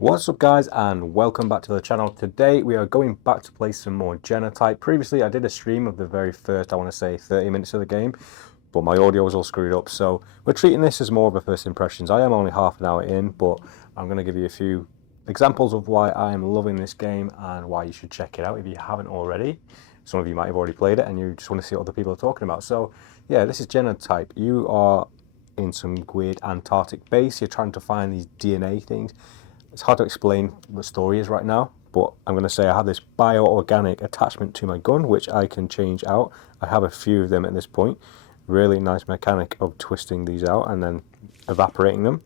What's up guys, and welcome back to the channel. Today we are going back to play some more Genotype. Previously I did a stream of the very first, I want to say 30 minutes of the game, but my audio was all screwed up, so we're treating this as more of a first impressions. I am only half an hour in, but I'm going to give you a few examples of why I am loving this game and why you should check it out if you haven't already. Some of you might have already played it and you just want to see what other people are talking about. So yeah, this is Genotype. You are in some weird Antarctic base. You're trying to find these DNA things. It's hard to explain what the story is right now, but I'm going to say I have this bio-organic attachment to my gun, which I can change out. I have a few of them at this point. Really nice mechanic of twisting these out and then evaporating them.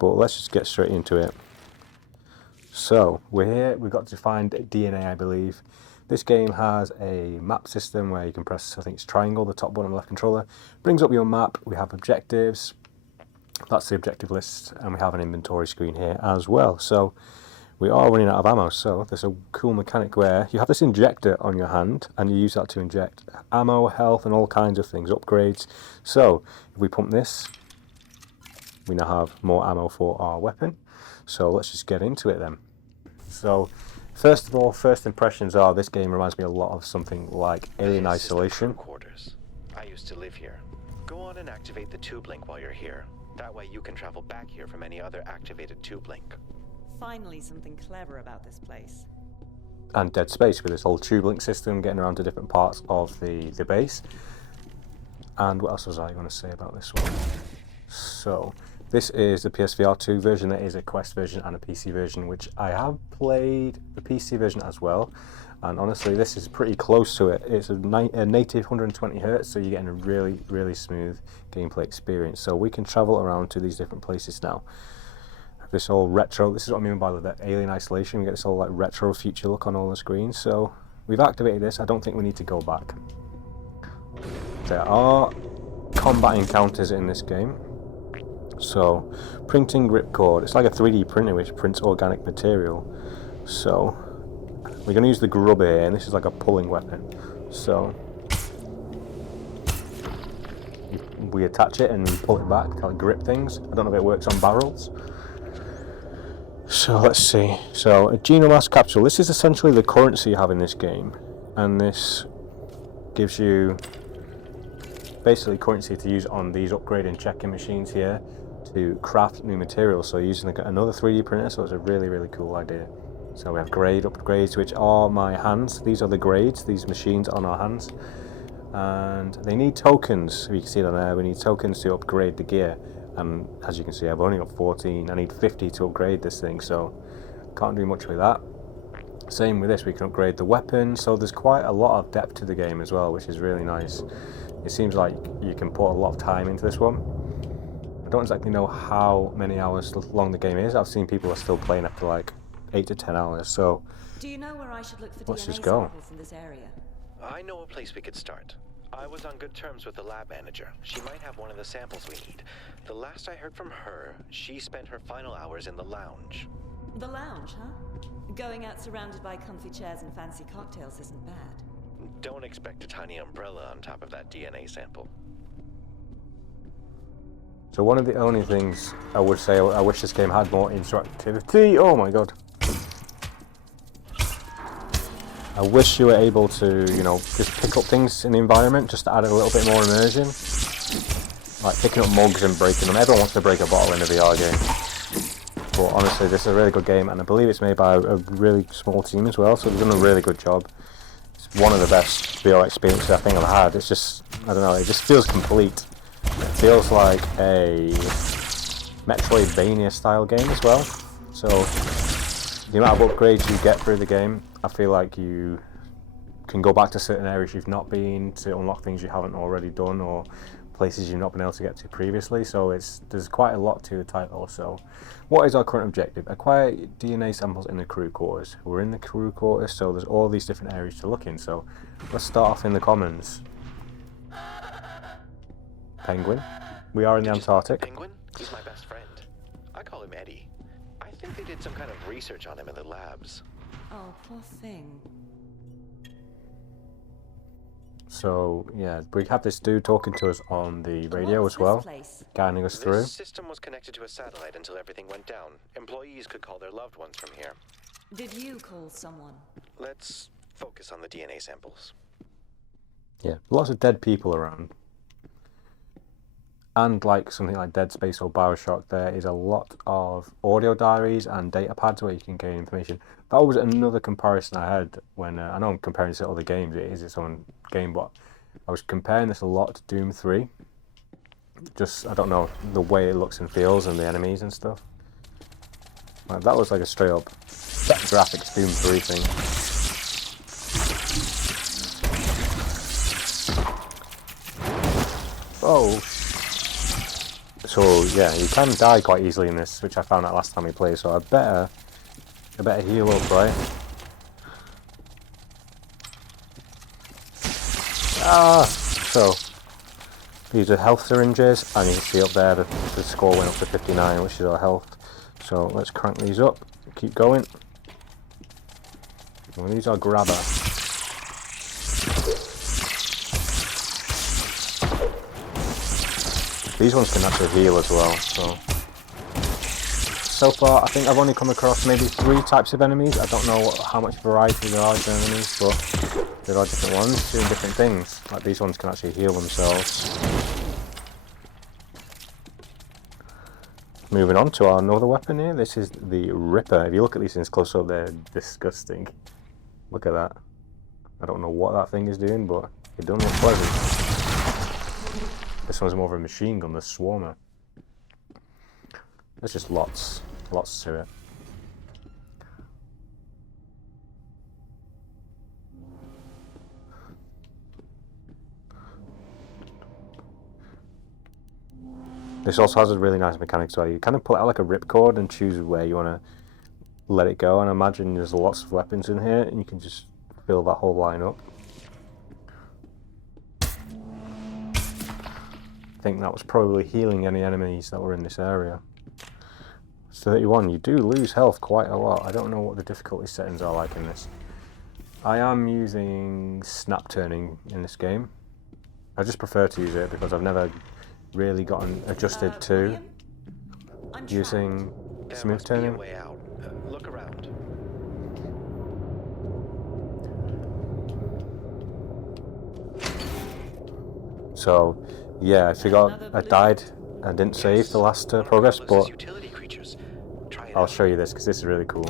But let's just get straight into it. So we're here, we've got to find DNA, I believe. This game has a map system where you can press, I think it's triangle, the top button on the left controller. Brings up your map, we have objectives. That's the objective list, and we have an inventory screen here as well. So we are running out of ammo, so there's a cool mechanic where you have this injector on your hand and you use that to inject ammo, health and all kinds of things, upgrades. So if we pump this, we now have more ammo for our weapon. So let's just get into it then. So first of all, first impressions are this game reminds me a lot of something like Alien Isolation. Quarters. I used to live here. Go on and activate the tube link while you're here. That way you can travel back here from any other activated tube link. Finally something clever about this place. And Dead Space with this whole tube link system, getting around to different parts of the base. And what else was I going to say about this one? So this is the PSVR 2 version. There is a Quest version and a PC version, which I have played the PC version as well. And honestly, this is pretty close to it. It's a native 120 Hz, so you're getting a really, really smooth gameplay experience. So we can travel around to these different places now. This whole retro, this is what I mean by the Alien Isolation. We get this whole like retro future look on all the screens. So we've activated this. I don't think we need to go back. There are combat encounters in this game. So printing ripcord. It's like a 3D printer which prints organic material. So we're going to use the grubber here, and this is like a pulling weapon. So we attach it and pull it back to like grip things. I don't know if it works on barrels. So let's see. So a genomass capsule. This is essentially the currency you have in this game, and this gives you basically currency to use on these upgrade and check-in machines here to craft new materials. So using another 3D printer, so it's a really, really cool idea. So we have grade upgrades, which are my hands. These are the grades, these machines on our hands. And they need tokens. You can see down there, we need tokens to upgrade the gear. And as you can see, I've only got 14. I need 50 to upgrade this thing, so can't do much with that. Same with this, we can upgrade the weapon. So there's quite a lot of depth to the game as well, which is really nice. It seems like you can put a lot of time into this one. I don't exactly know how many hours long the game is. I've seen people are still playing after like 8 to 10 hours, so Do you know where I should look for let's DNA just go. samples in this area? I know a place we could start. I was on good terms with the lab manager. She might have one of the samples we need. The last I heard from her, she spent her final hours in the lounge. The lounge, huh? Going out surrounded by comfy chairs and fancy cocktails isn't bad. Don't expect a tiny umbrella on top of that DNA sample. So one of the only things I would say, I wish this game had more interactivity. Oh my god. I wish you were able to, you know, just pick up things in the environment, just to add a little bit more immersion. Like picking up mugs and breaking them. Everyone wants to break a bottle in a VR game. But honestly, this is a really good game, and I believe it's made by a really small team as well, so they've done a really good job. It's one of the best VR experiences I think I've had. It's just, I don't know, it just feels complete. It feels like a Metroidvania style game as well. So the amount of upgrades you get through the game, I feel like you can go back to certain areas you've not been to unlock things you haven't already done, or places you've not been able to get to previously. So there's quite a lot to the title. So what is our current objective? Acquire DNA samples in the crew quarters. We're in the crew quarters, so there's all these different areas to look in. So let's start off in the commons. Penguin. We are in the Antarctic. Penguin? He's my best friend. I call him Eddie. I think they did some kind of research on him in the labs. Oh, poor thing. So yeah, we have this dude talking to us on the radio What's as well, this place? guiding us through. This system was connected to a satellite until everything went down. Employees could call their loved ones from here. Did you call someone? Let's focus on the DNA samples. Yeah, lots of dead people around. And like something like Dead Space or Bioshock, there is a lot of audio diaries and data pads where you can gain information. That was another comparison I had when, I know I'm comparing this to other games, it is its own game, but I was comparing this a lot to Doom 3. Just, I don't know, the way it looks and feels and the enemies and stuff. Like, that was like a straight up graphics Doom 3 thing. Oh. So yeah, you can die quite easily in this, which I found out last time we played, so I better heal up, right? So these are health syringes, and you can see up there the score went up to 59, which is our health. So let's crank these up, keep going. We'll use our grabber. These ones can actually heal as well, so far I think I've only come across maybe 3 types of enemies. I don't know how much variety there are of enemies, but there are different ones doing different things. Like these ones can actually heal themselves. Moving on to our another weapon here, this is the Ripper. If you look at these things close up, they're disgusting. Look at that. I don't know what that thing is doing, but it doesn't look pleasant. This one's more of a machine gun, the Swarmer. There's just lots to it. This also has a really nice mechanic, so you kind of pull out like a ripcord and choose where you want to let it go, and I imagine there's lots of weapons in here and you can just fill that whole line up. I think that was probably healing any enemies that were in this area. 31, you do lose health quite a lot. I don't know what the difficulty settings are like in this. I am using snap turning in this game. I just prefer to use it because I've never really gotten adjusted to William? I'm using There smooth must be a turning. way out. Look around. So yeah, I forgot I died. I didn't save the last One of progress, Carlos's but utility creatures. Try it I'll out. show you this because this is really cool.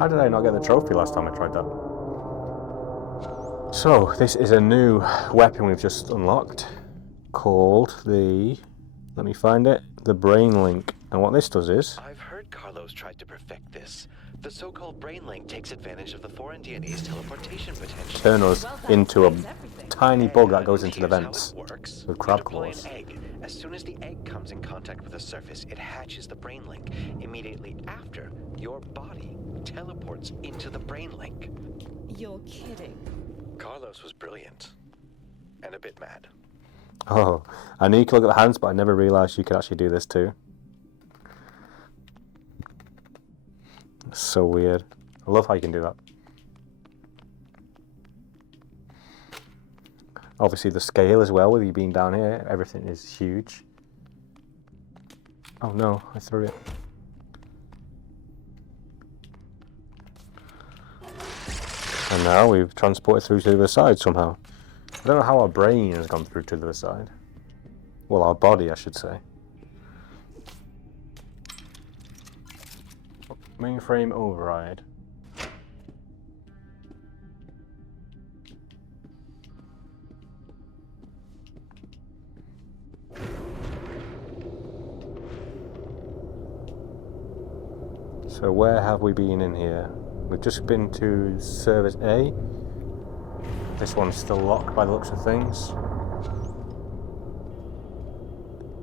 How did I not get the trophy last time I tried that? So this is a new weapon we've just unlocked called the, let me find it, the Brain Link. And what this does is, I've heard Carlos tried to perfect this. The so-called brain link takes advantage of the foreign DNA's teleportation potential. turn us Well, that into a explains everything. tiny bug that goes into the Here's how vents it works. with You crab deploy an claws. egg. As soon as the egg comes in contact with the surface, it hatches the brain link. Immediately after, your body teleports into the brain link. You're kidding. Carlos was brilliant. And a bit mad. Oh, I knew you could look at the hands, but I never realised you could actually do this too. So weird. I love how you can do that. Obviously the scale as well, with you being down here, everything is huge. Oh no, I threw it. And now we've transported through to the other side somehow. I don't know how our brain has gone through to the other side. Well, our body, I should say. Mainframe override. So where have we been in here? We've just been to Service A. This one's still locked by the looks of things.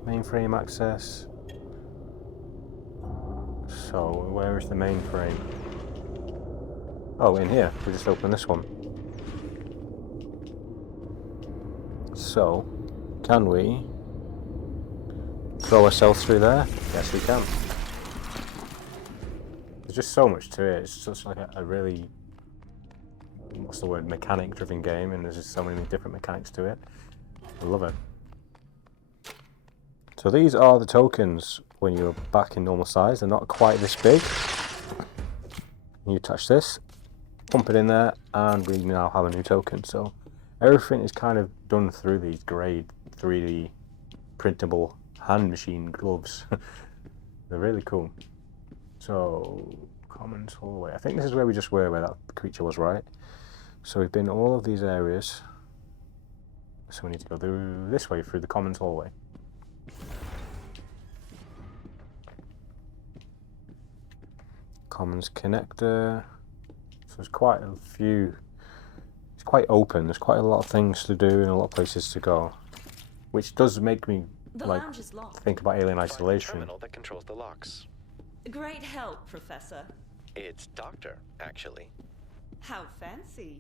Mainframe access. So, where is the mainframe? Oh, in here. We just opened this one. So, can we throw ourselves through there? Yes, we can. There's just so much to it. It's just like a really what's the word, mechanic-driven game, and there's just so many different mechanics to it. I love it. So these are the tokens when you're back in normal size. They're not quite this big. You touch this, pump it in there, and we now have a new token. So everything is kind of done through these grade 3D printable hand machine gloves. They're really cool. So, commons hallway. I think this is where we just were, where that creature was, right? So we've been all of these areas. So we need to go through this way, through the commons hallway. Commons connector. So there's quite a few. It's quite open. There's quite a lot of things to do and a lot of places to go, which does make me like think about Alien Isolation. Find the terminal that controls the locks. Great help, Professor. It's Doctor, actually. How fancy.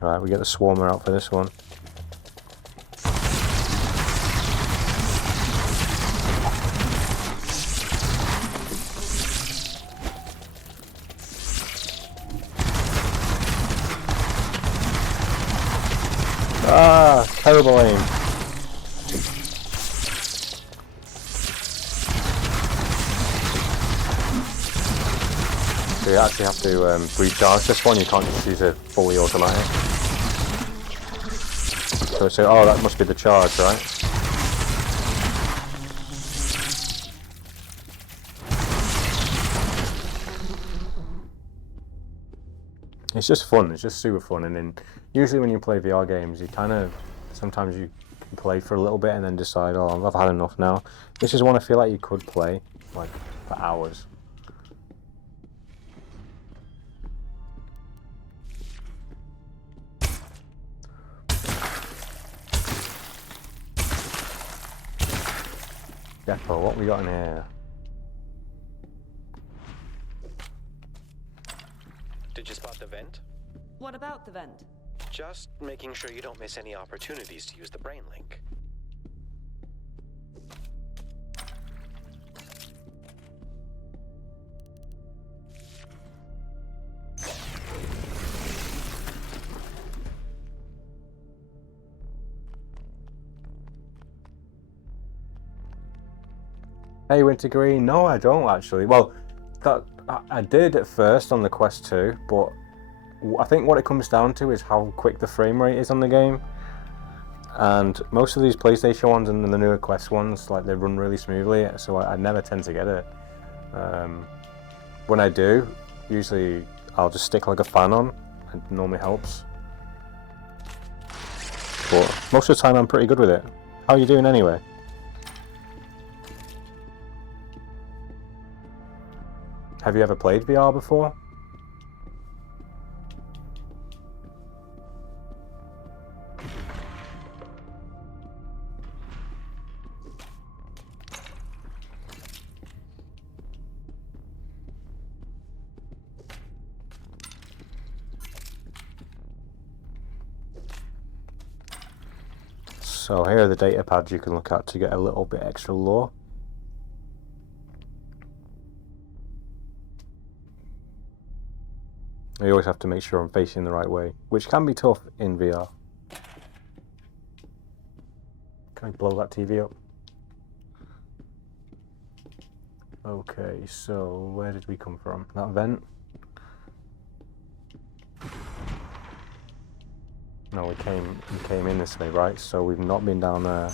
Right, we get the swarmer out for this one. Ah, terrible aim. So you actually have to recharge this one, you can't just use it fully automatic. So, oh, that must be the charge, right? It's just fun, it's just super fun, and then usually when you play VR games, you kind of, sometimes you can play for a little bit and then decide, oh, I've had enough now. This is one I feel like you could play, like, for hours. Depot, what we got in here? Did you spot the vent? What about the vent? Just making sure you don't miss any opportunities to use the brain link. Hey, Wintergreen. No, I don't actually. Well, I did at first on the Quest 2, but I think what it comes down to is how quick the frame rate is on the game. And most of these PlayStation ones and the newer Quest ones, like, they run really smoothly, so I never tend to get it. When I do, usually I'll just stick like a fan on. It normally helps. But most of the time I'm pretty good with it. How are you doing anyway? Have you ever played VR before? So here are the data pads you can look at to get a little bit extra lore. You always have to make sure I'm facing the right way, which can be tough in VR. Can I blow that TV up? Okay, so where did we come from? That vent? No, we came in this way, right? So we've not been down there.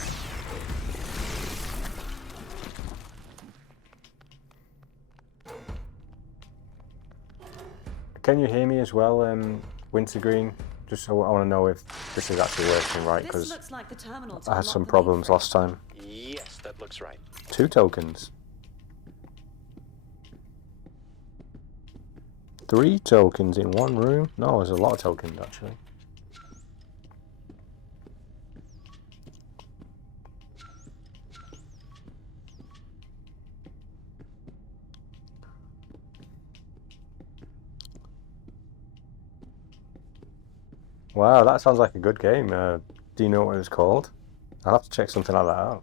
Can you hear me as well, Wintergreen? Just so I want to know if this is actually working right, because I had some problems last time. Yes, that looks right. 2 tokens. 3 tokens in one room? No, there's a lot of tokens actually. Wow, that sounds like a good game. Do you know what it was called? I'll have to check something like that out.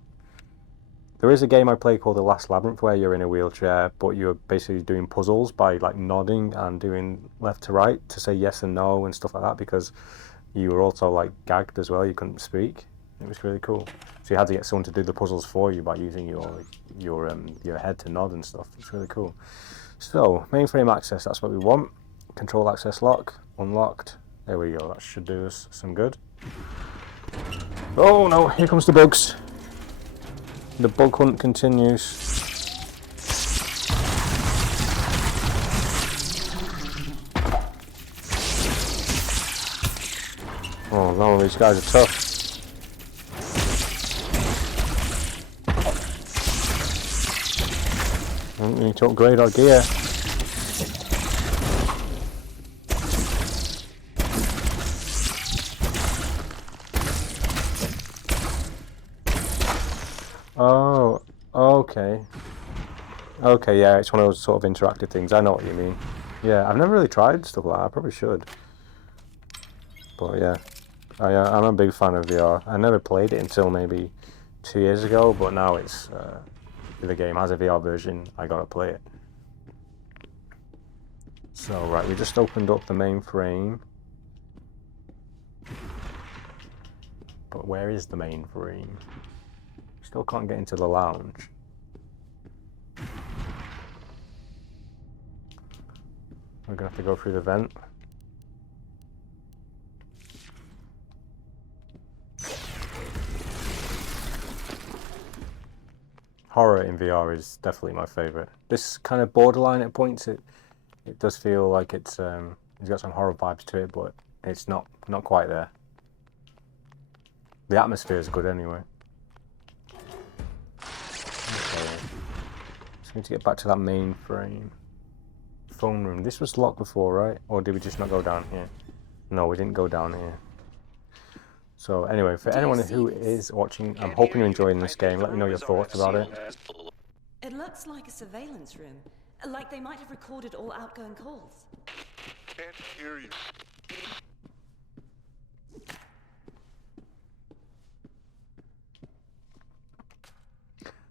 There is a game I play called The Last Labyrinth where you're in a wheelchair, but you're basically doing puzzles by like nodding and doing left to right to say yes and no and stuff like that, because you were also like gagged as well. You couldn't speak. It was really cool. So you had to get someone to do the puzzles for you by using your head to nod and stuff. It's really cool. So mainframe access, that's what we want. Control access lock unlocked. There we go. That should do us some good. Oh no! Here comes the bugs. The bug hunt continues. Oh no, these guys are tough. We need to upgrade our gear. Oh, okay. Okay, yeah, it's one of those sort of interactive things. I know what you mean. Yeah, I've never really tried stuff like that. I probably should. But yeah, I'm a big fan of VR. I never played it until maybe 2 years ago, but now it's the game has a VR version. I gotta play it. So right, we just opened up the mainframe. But where is the mainframe? Still can't get into the lounge. We're gonna have to go through the vent. Horror in VR is definitely my favourite. This kind of borderline at points. It does feel like it's got some horror vibes to it, but it's not quite there. The atmosphere is good anyway. Okay. Just need to get back to that mainframe. Phone room. This was locked before, right? Or did we just not go down here? No, we didn't go down here. So anyway, for anyone who is watching, I'm hoping you're enjoying this game. Let me know your thoughts about it. It looks like a surveillance room. Like they might have recorded all outgoing calls. Can't hear you.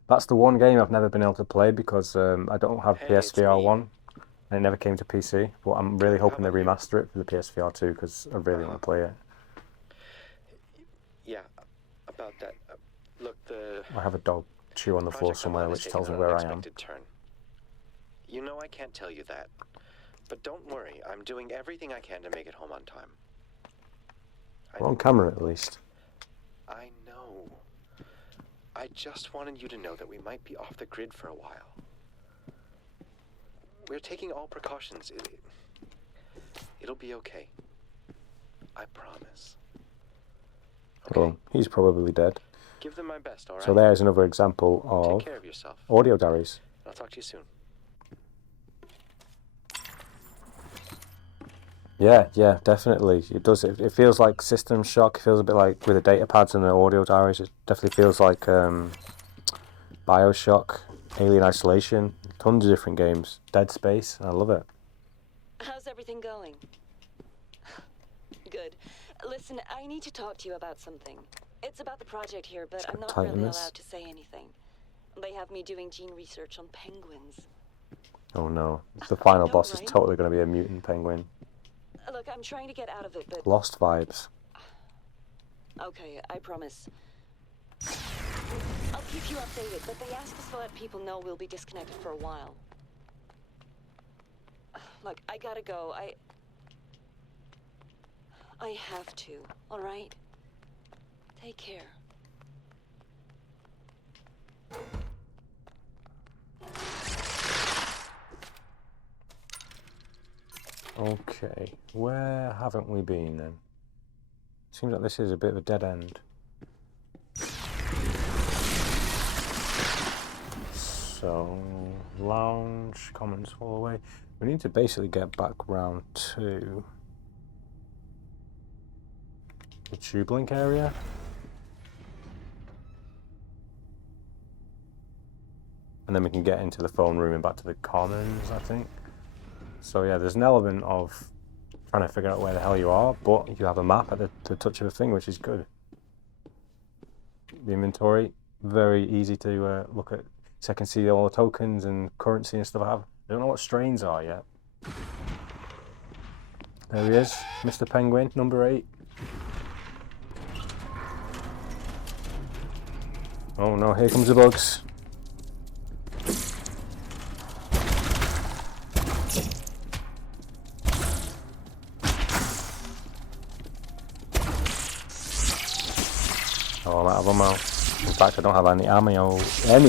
That's the one game I've never been able to play because I don't have PSVR 1 and it never came to PC, but I'm really hoping they remaster it for the PSVR 2 because I really want to play it. Yeah, about that. Look, I have a dog chew on the floor somewhere which tells me where I am. turn. You know I can't tell you that, but don't worry. I'm doing everything I can to make it home on time. We're on camera at least. I know. I just wanted you to know that we might be off the grid for a while. We're taking all precautions. It'll be okay. I promise. Okay. Well, he's probably dead. Give them my best, all right? So there's another example of Take care of yourself. audio diaries. I'll talk to you soon. Yeah, definitely. It does. It feels like System Shock. It feels a bit like with the data pads and the audio diaries. It definitely feels like BioShock, Alien Isolation, tons of different games. Dead Space. I love it. How's everything going? Good. Listen, I need to talk to you about something. It's about the project here, but I'm not really allowed to say anything. They have me doing gene research on penguins. Oh no. The final boss right? is totally going to be a mutant penguin. Look, I'm trying to get out of it, but... Lost vibes. Okay, I promise. I'll keep you updated, but they asked us to let people know we'll be disconnected for a while. Look, I gotta go. I have to, all right? Take care. Okay, where haven't we been then? Seems like this is a bit of a dead end. So, lounge, commons hallway. We need to basically get back round to the tube link area. And then we can get into the phone room and back to the commons, I think. So yeah, there's an element of trying to figure out where the hell you are, but you have a map at the touch of a thing, which is good. The inventory, very easy to look at. So I can see all the tokens and currency and stuff I have. I don't know what strains are yet. There he is, Mr. Penguin, number 8. Oh no, here comes the bugs. Oh, I'm out of ammo. In fact, I don't have any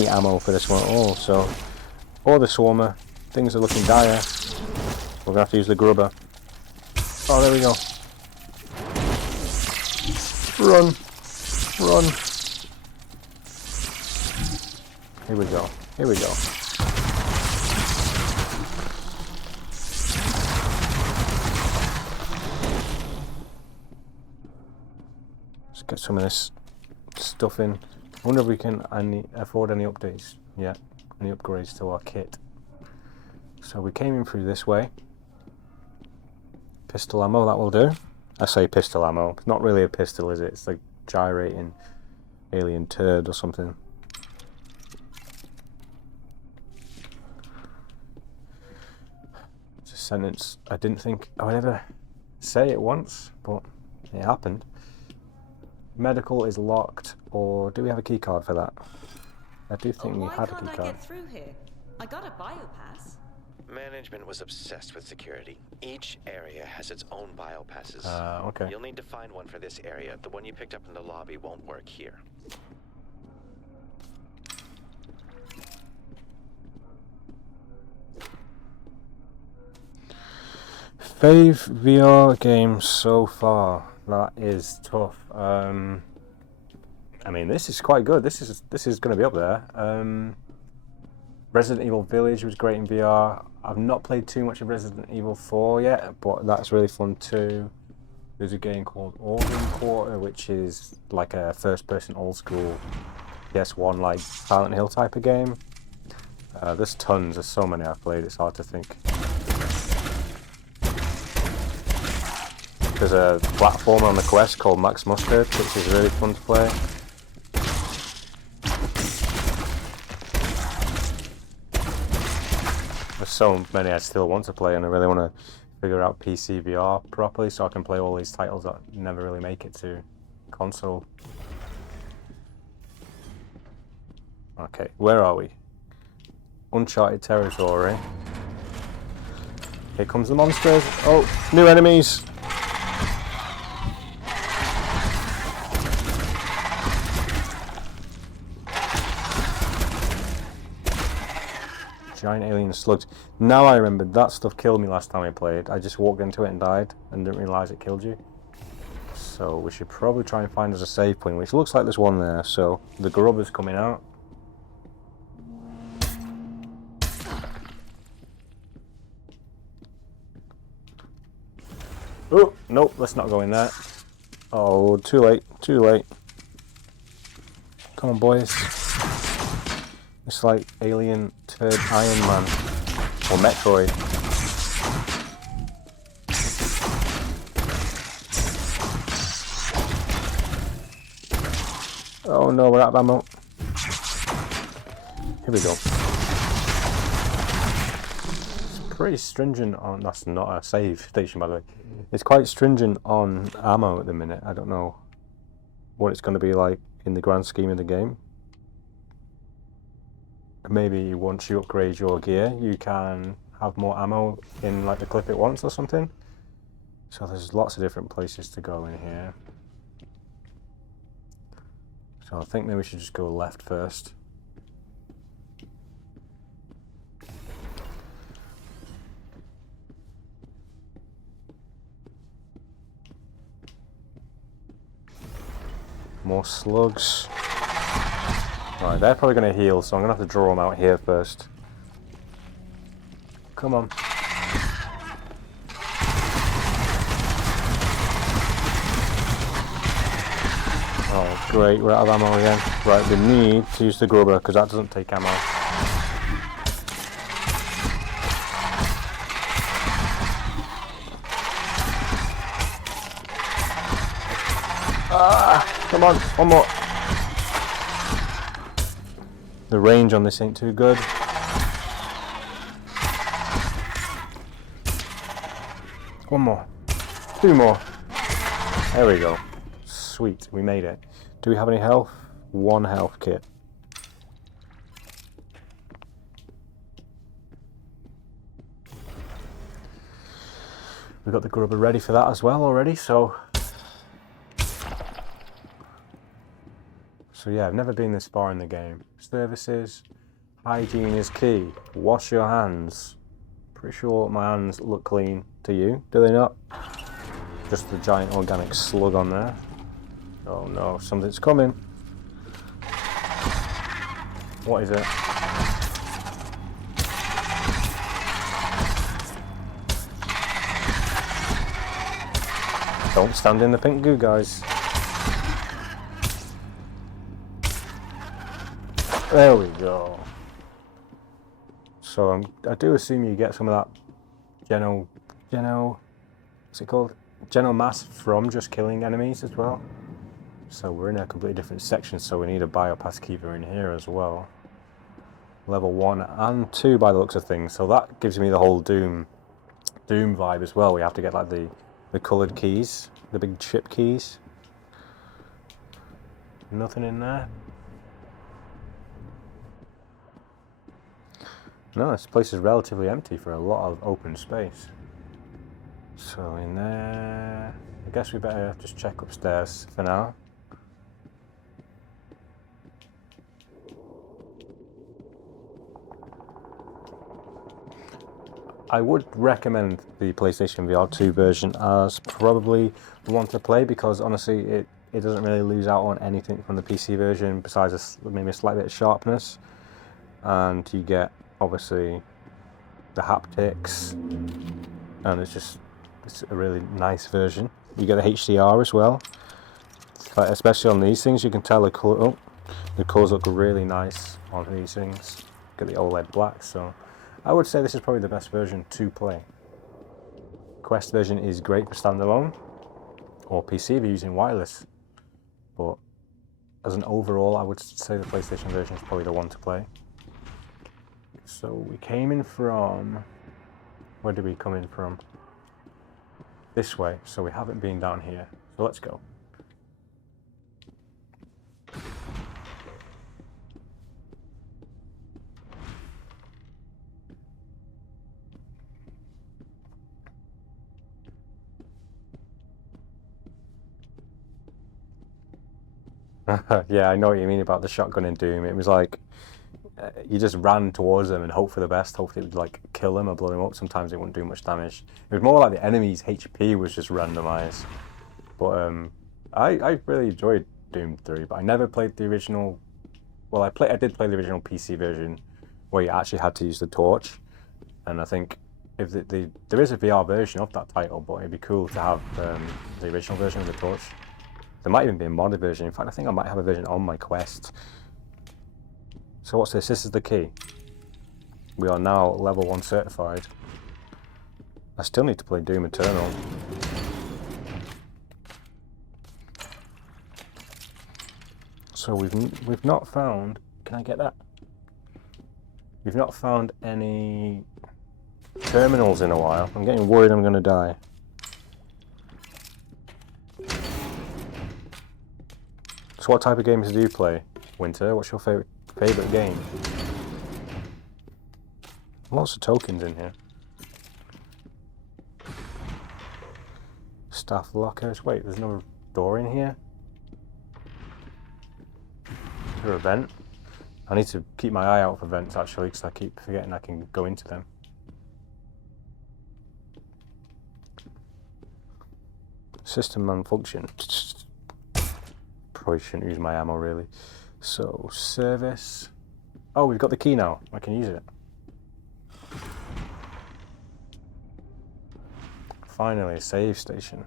ammo for this one at all, so... Or the swarmer. Things are looking dire. We're gonna have to use the grubber. Oh, there we go. Run! Run! Here we go. Here we go. Let's get some of this stuff in. I wonder if we can afford any updates yet. Any upgrades to our kit. So we came in through this way. Pistol ammo, that will do. I say pistol ammo. It's not really a pistol, is it? It's like gyrating alien turd or something. It's a sentence I didn't think I would ever say it once, but it happened. Medical is locked, or do we have a key card for that? I do think we had a key card. Why can't I get through here? I got a biopass. Management was obsessed with security. Each area has its own biopasses. Okay. You'll need to find one for this area. The one you picked up in the lobby won't work here. PSVR games so far. That is tough. I mean, this is quite good. This is going to be up there. Resident Evil Village was great in VR. I've not played too much of Resident Evil 4 yet, but that's really fun too. There's a game called Organ Quarter, which is like a first-person old-school PS1 like Silent Hill type of game. There's tons. There's so many I've played. It's hard to think. There's a platformer on the Quest called Max Mustard, which is really fun to play. There's so many I still want to play, and I really want to figure out PC VR properly so I can play all these titles that never really make it to console. Okay, where are we? Uncharted territory. Here comes the monsters. Oh, new enemies! Giant alien slugs. Now I remember that stuff killed me last time I played. I just walked into it and died and didn't realise it killed you. So we should probably try and find us a save point, which looks like there's one there. So the grubber's coming out. Oh, nope, let's not go in there. Oh, too late, too late. Come on, boys. It's like Alien Turd Iron Man. Or Metroid. Oh no, we're out of ammo. Here we go. It's pretty stringent on... That's not a save station, by the way. It's quite stringent on ammo at the minute. I don't know what it's going to be like in the grand scheme of the game. Maybe once you upgrade your gear, you can have more ammo in like the clip it wants or something. So there's lots of different places to go in here. So I think maybe we should just go left first. More slugs. Right, they're probably going to heal, so I'm going to have to draw them out here first. Come on. Oh, great, we're out of ammo again. Right, we need to use the grubber, because that doesn't take ammo. Ah, come on, one more. The range on this ain't too good. One more. 2 more. There we go. Sweet, we made it. Do we have any health? 1 health kit. We've got the grubber ready for that as well already, so yeah, I've never been this far in the game. Services, hygiene is key. Wash your hands. Pretty sure my hands look clean to you, do they not? Just the giant organic slug on there. Oh no, something's coming. What is it? Don't stand in the pink goo, guys. There we go. So I do assume you get some of that what's it called? Genomass from just killing enemies as well. So we're in a completely different section, so we need a biopass keeper in here as well. Level 1 and 2 by the looks of things. So that gives me the whole Doom vibe as well. We have to get like the coloured keys, the big chip keys. Nothing in there. No, this place is relatively empty for a lot of open space. So in there, I guess we better just check upstairs for now. I would recommend the PlayStation VR 2 version as probably the one to play, because honestly it doesn't really lose out on anything from the PC version besides maybe a slight bit of sharpness, and you get obviously the haptics, and it's a really nice version. You get the HDR as well, like especially on these things you can tell the colours look really nice on these things. Get the OLED black, so I would say this is probably the best version to play. Quest version is great for standalone or PC if you're using wireless, but as an overall I would say the PlayStation version is probably the one to play. So we came in from, where did we come in from? This way, so we haven't been down here. So let's go. Yeah, I know what you mean about the shotgun in Doom. It was like you just ran towards them and hope for the best. Hopefully it would like kill them or blow them up. Sometimes it wouldn't do much damage. It was more like the enemy's HP was just randomized. But I really enjoyed Doom 3, but I never played the original. Well, I did play the original PC version where you actually had to use the torch, and I think if there is a VR version of that title, but it'd be cool to have the original version of the torch. There might even be a modded version. In fact, I think I might have a version on my Quest. So what's this? This is the key. We are now level 1 certified. I still need to play Doom Eternal. So we've not found. Can I get that? We've not found any terminals in a while. I'm getting worried I'm going to die. So what type of games do you play, Winter? What's your favourite game? Lots of tokens in here. Staff lockers. Wait, there's another door in here? Is there a vent? I need to keep my eye out for vents actually, because I keep forgetting I can go into them. System malfunction. Probably shouldn't use my ammo really. So, service. Oh, we've got the key now. I can use it. Finally, a save station.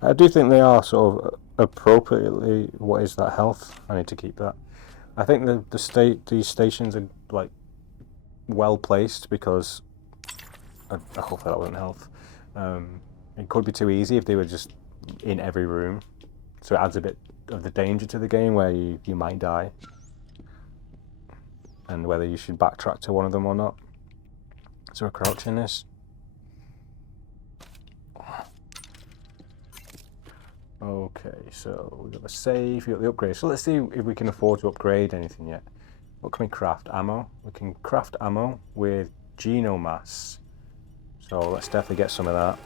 I do think they are sort of appropriately. What is that health? I need to keep that. I think these stations are like well placed because I hope that wasn't health. It could be too easy if they were just in every room, so it adds a bit of the danger to the game where you might die. and whether you should backtrack to one of them or not. Is there a crouch in this? Okay, so we got the save, we got the upgrade. So let's see if we can afford to upgrade anything yet. What can we craft? Ammo. We can craft ammo with genomass. So let's definitely get some of that.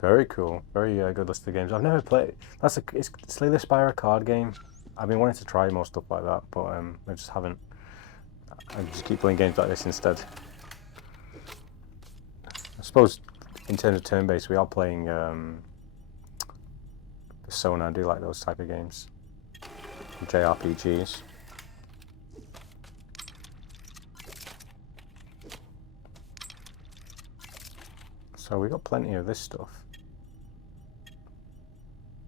Very cool. Very good list of games. I've never played. It's Slay the Spire card game. I've been wanting to try more stuff like that, but I just haven't. I just keep playing games like this instead. I suppose in terms of turn-based, we are playing Persona. I do like those type of games. JRPGs. So we got plenty of this stuff.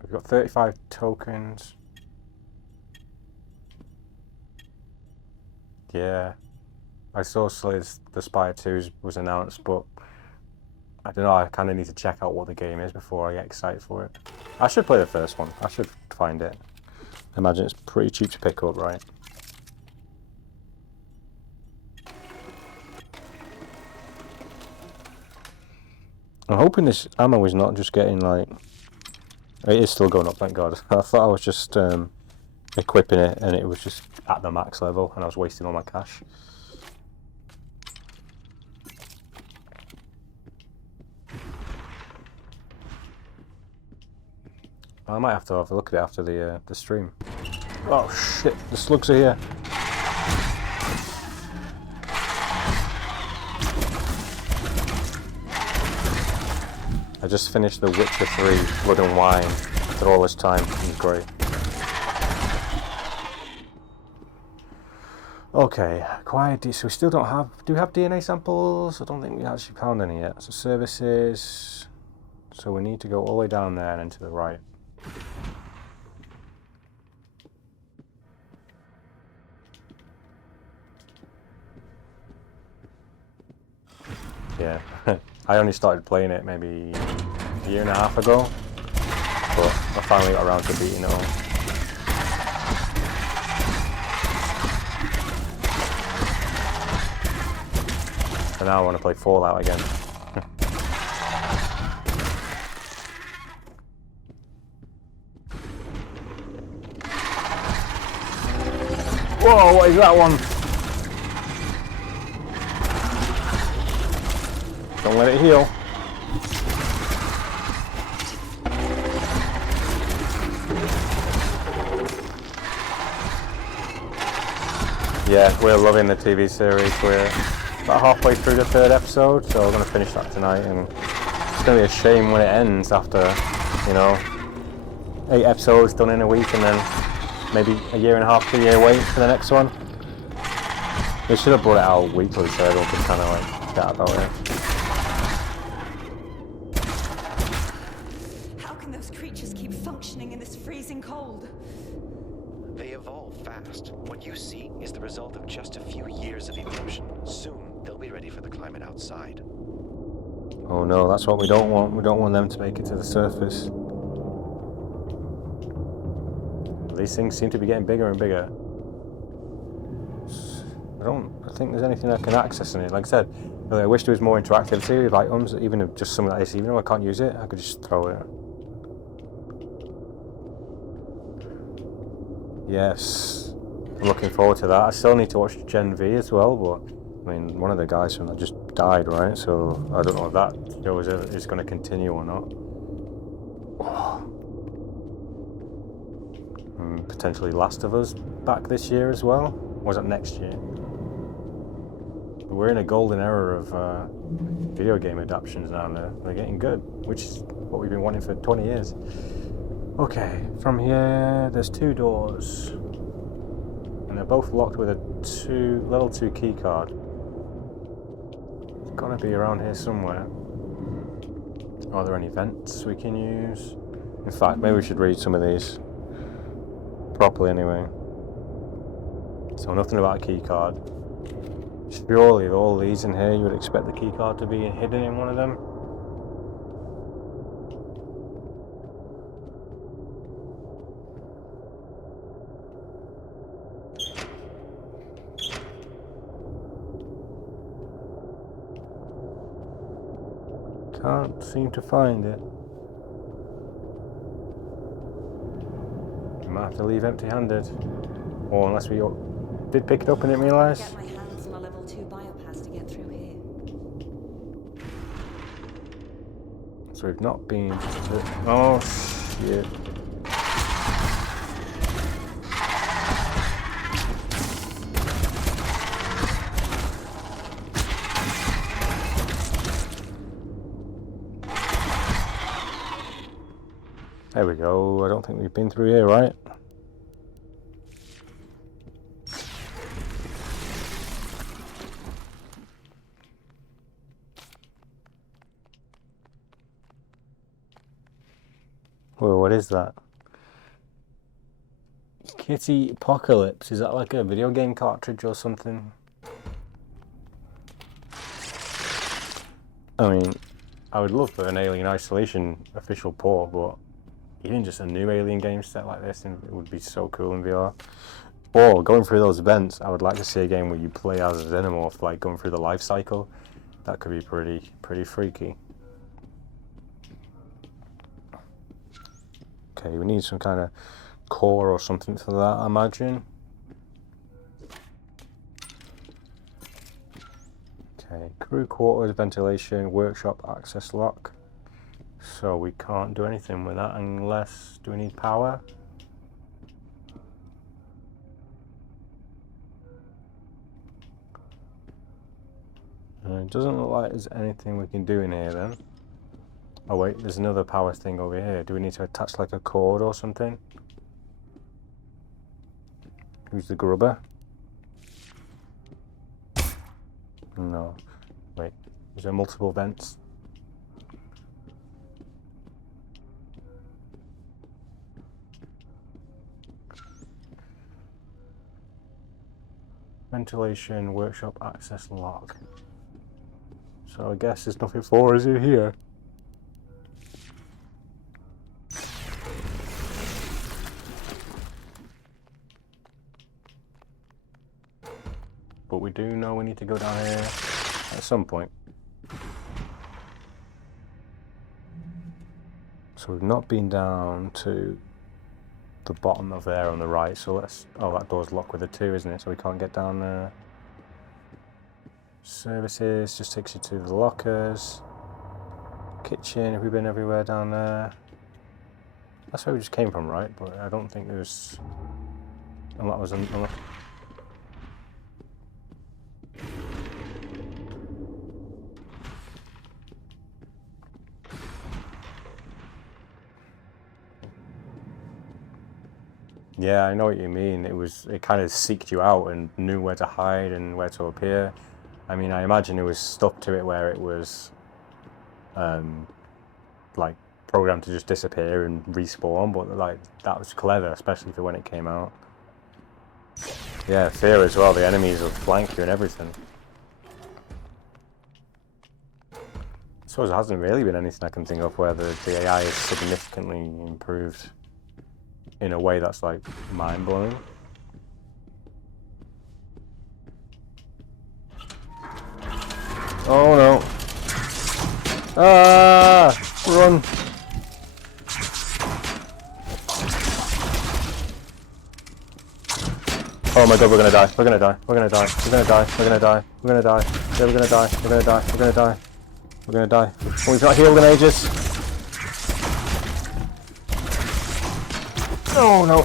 We've got 35 tokens. Yeah. I saw Slay the Spire 2 was announced, but I don't know, I kind of need to check out what the game is before I get excited for it. I should play the first one. I should find it. I imagine it's pretty cheap to pick up, right? I'm hoping this ammo is not just getting like... It is still going up, thank God. I thought I was just equipping it and it was just at the max level and I was wasting all my cash. I might have to have a look at it after the stream. Oh shit, the slugs are here. I just finished The Witcher 3, Blood and Wine, after all this time. It was great. Okay, acquired. So we still don't have. Do we have DNA samples? I don't think we actually found any yet. So services. So we need to go all the way down there and then to the right. Yeah, I only started playing it maybe a year and a half ago, but I finally got around to beating it all. So now I want to play Fallout again. Whoa, what is that one? Don't let it heal. Yeah, we're loving the TV series. We're about halfway through the 3rd episode, so we're going to finish that tonight. And it's going to be a shame when it ends after, you know, 8 episodes done in a week and then maybe a year and a half, 2 year wait for the next one. They should have brought it out weekly so everyone could kind of like chat about it. How can those creatures keep functioning in this freezing cold? They evolve fast. What you see is the result of just a few years of evolution. Soon, they'll be ready for the climate outside. Oh no, that's what we don't want. We don't want them to make it to the surface. These things seem to be getting bigger and bigger. I don't think there's anything I can access in it. Like I said, I wish there was more interactivity with items, even if just something like this. Even though I can't use it, I could just throw it. Yes, I'm looking forward to that. I still need to watch Gen V as well, but I mean, one of the guys from that just died, right? So I don't know if that show is going to continue or not. Potentially Last of Us back this year as well. Or was it next year? We're in a golden era of video game adaptations now, and they're getting good, which is what we've been wanting for 20 years. Okay, from here there's 2 doors, and they're both locked with a level 2 key card. It's gotta be around here somewhere. Are there any vents we can use? In fact, maybe we should read some of these properly anyway. So nothing about a key card. Surely, with all these in here, you would expect the keycard to be hidden in one of them. Can't seem to find it. We might have to leave empty-handed. Or unless we did pick it up and didn't realise. Get my hands on a level 2 biopass to get through here. So we've not been to... Oh, shit. There we go. I don't think we've been through here, right? Whoa, what is that? Kitty Apocalypse. Is that like a video game cartridge or something? I mean, I would love for an Alien Isolation official port, but even just a new Alien game set like this, and it would be so cool in VR. Or going through those events, I would like to see a game where you play as a xenomorph, like going through the life cycle. That could be pretty freaky. Okay, we need some kind of core or something for that, I imagine. Okay, crew quarters, ventilation, workshop access lock. So we can't do anything with that unless... Do we need power? It doesn't look like there's anything we can do in here then. Oh wait, there's another power thing over here. Do we need to attach like a cord or something? Who's the grubber? No. Wait, is there multiple vents? Ventilation, workshop access lock. So I guess there's nothing for us in here. But we do know we need to go down here at some point. So we've not been down to the bottom of there on the right, so let's... Oh, that door's locked with a 2, isn't it? So we can't get down there. Services just takes you to the lockers. Kitchen, have we been everywhere down there? That's where we just came from, right? But I don't think there's... And that was... Yeah, I know what you mean. It kind of seeked you out and knew where to hide and where to appear. I mean, I imagine there was stuff to it where it was like programmed to just disappear and respawn, but like that was clever, especially for when it came out. Yeah, fear as well. The enemies will flank you and everything. I suppose there hasn't really been anything I can think of where the AI is significantly improved in a way that's like mind-blowing. Oh no. Ah! Run! Oh my god, we're gonna die. We're gonna die. We're gonna die. We're gonna die. We're gonna die. We're gonna die. Yeah, we're gonna die. We're gonna die. We're gonna die. We're gonna die. Oh, we've not healed in ages. Oh no.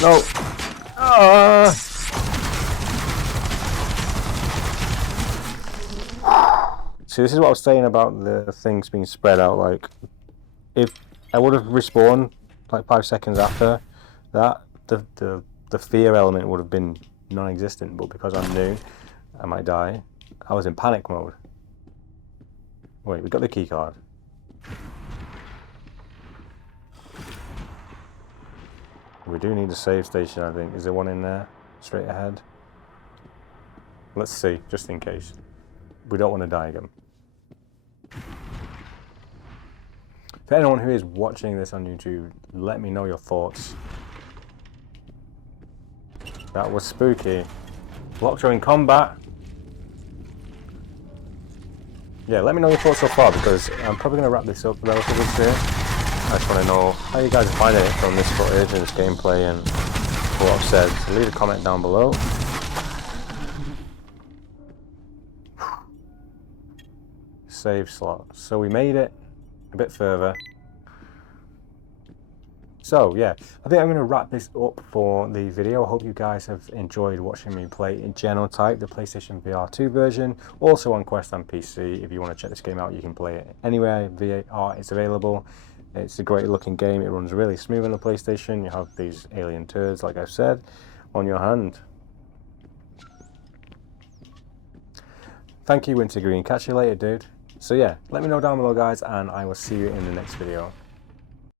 No. Ah! See, this is what I was saying about the things being spread out. Like, if I would have respawned like 5 seconds after that, the fear element would have been non-existent. But because I knew I might die, I was in panic mode. Wait, we got the key card. We do need a save station, I think. Is there one in there? Straight ahead? Let's see, just in case. We don't want to die again. For anyone who is watching this on YouTube, let me know your thoughts. That was spooky. Lockjaw in combat. Yeah, let me know your thoughts so far, because I'm probably going to wrap this up relatively soon. I just want to know how you guys are finding it from this footage and this gameplay and what I've said. So leave a comment down below. Save slot. So we made it a bit further. So yeah, I think I'm going to wrap this up for the video. I hope you guys have enjoyed watching me play in Genotype, the PlayStation VR 2 version, also on Quest and PC. If you want to check this game out, you can play it anywhere VR is available. It's a great looking game. It runs really smooth on the PlayStation. You have these alien turds, like I've said, on your hand. Thank you, Winter Green. Catch you later, dude. So yeah, let me know down below, guys, and I will see you in the next video.